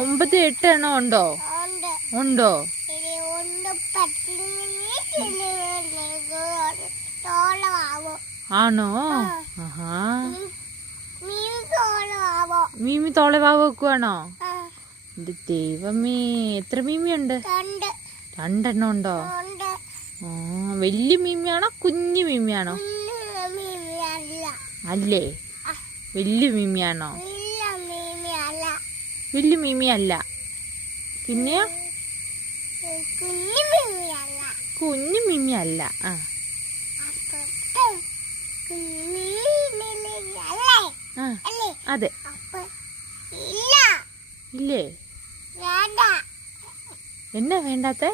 ഒമ്പത് എട്ട് എണ്ണം ഉണ്ടോ? ഉണ്ട്. ഉണ്ടോ? ആണോ? മീമി തോളെ വാവ് മീമി വെക്കുവാണോ എന്റെ ദൈവമേ എത്ര മീമിയുണ്ട് രണ്ട്. രണ്ടെണ്ണം ഉണ്ടോ? ഉണ്ട്. വലിയ മീമിയാണോ കുഞ്ഞു മീമിയാണോ അല്ലേ. വലിയ മീമിയാണോ? വലിയ മീമി അല്ല പിന്നെയോ കുഞ്ഞു മീമി അല്ല ആ. അതെ. ഇല്ല. എന്നാ വേണ്ടാത്ത?